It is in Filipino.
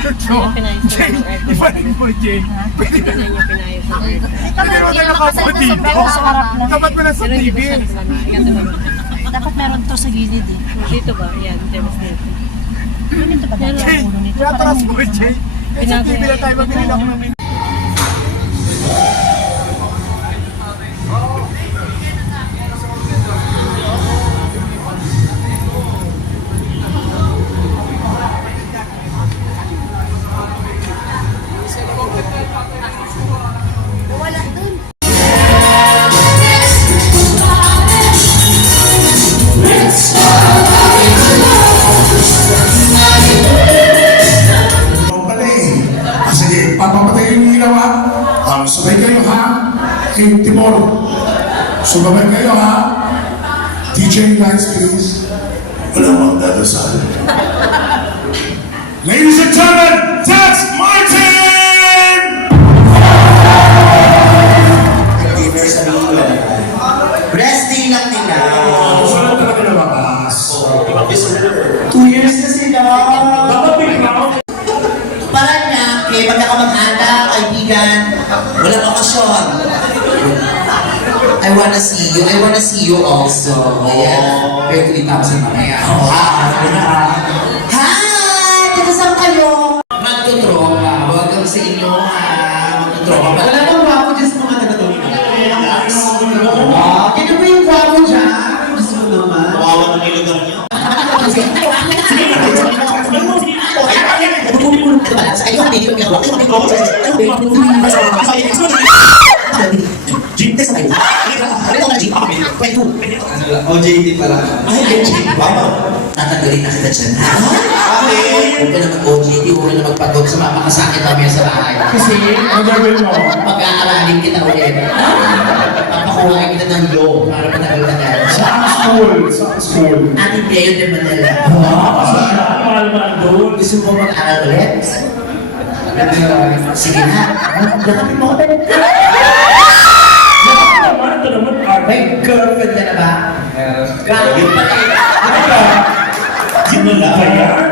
Diretso. Jay, ibalik mo, Jay. Pwede na niya pinayos sa air. Pwede mo na nakapo dito. Dapat mo na sa TV. Dapat meron to sa gilid eh. Dito ba? Yan, tebas dito. Dito ba dati Jay, ang ulo nito? pinatras mo, Jay. Eh, sa TV na tayo, mabili ako ng papapatayin yung ilaw ha. Sabay kayo ha. King Timor. Sumabay kayo ha. DJ lights please. Wala mong dadasal. Ladies and gentlemen, Tex Martin! Resting lang nila. Sulat na natin lumabas. 2 years na sila. Dapat bigla. Paranaque, magkakamag-anak, kaibigan, walang okasyon. I wanna see you also. Ayan. Pero tuloy tayo sa mamaya. Hi! Dito saan kayo? Magtutropa. Huwag kang sa inyo ha. Magtutropa. Wala bang wapo dyan sa mga taga-tuloy? Kaya ba yung wapo dyan? Gusto mo naman? Wawa ng ilugar niyo. OJT pala. Ay, tatanggalin na kita dyan. Huwag ka na mag-OJT, huwag ka na magpagod sa mapakasakit kami sa bahay. Kasi, ang gagawin mo? Pag-aaralin kita ulit. Papakuhain kita ng law para matagal-tagal. Saan school? Ating kayo din Manila. Mahal man doon. Gusto mo mag-aral ulit? Sige na. Gagawin mo ko. Ito naman, May girlfriend ka na ba? Grabe pala eh. simula ba yan?